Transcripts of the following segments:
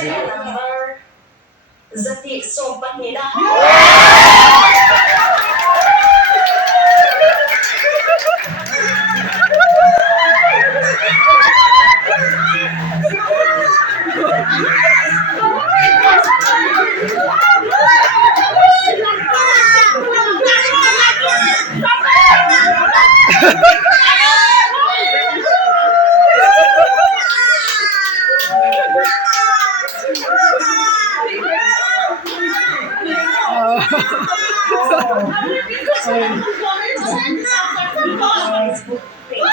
Serial number Zati Sopanida. Facebook page.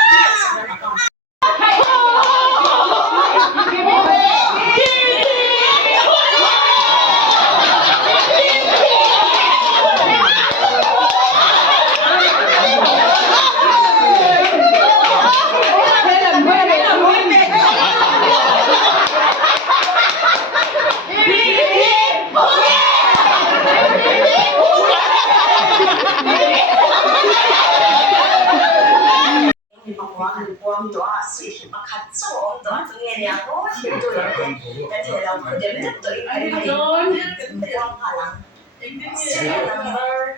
光多随时把看走多中年两个去做的，但是เราควรจะไม่ตัวเองไปไม่ต้องพลัง Serial number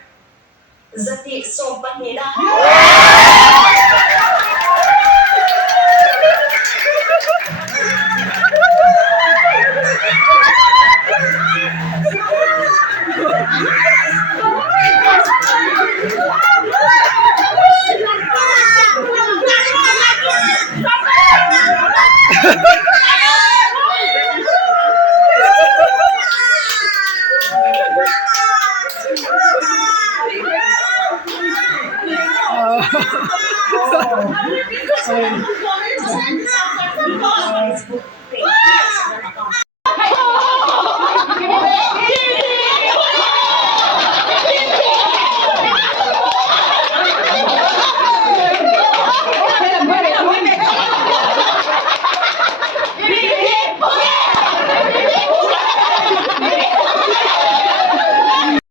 Zati Sopanida.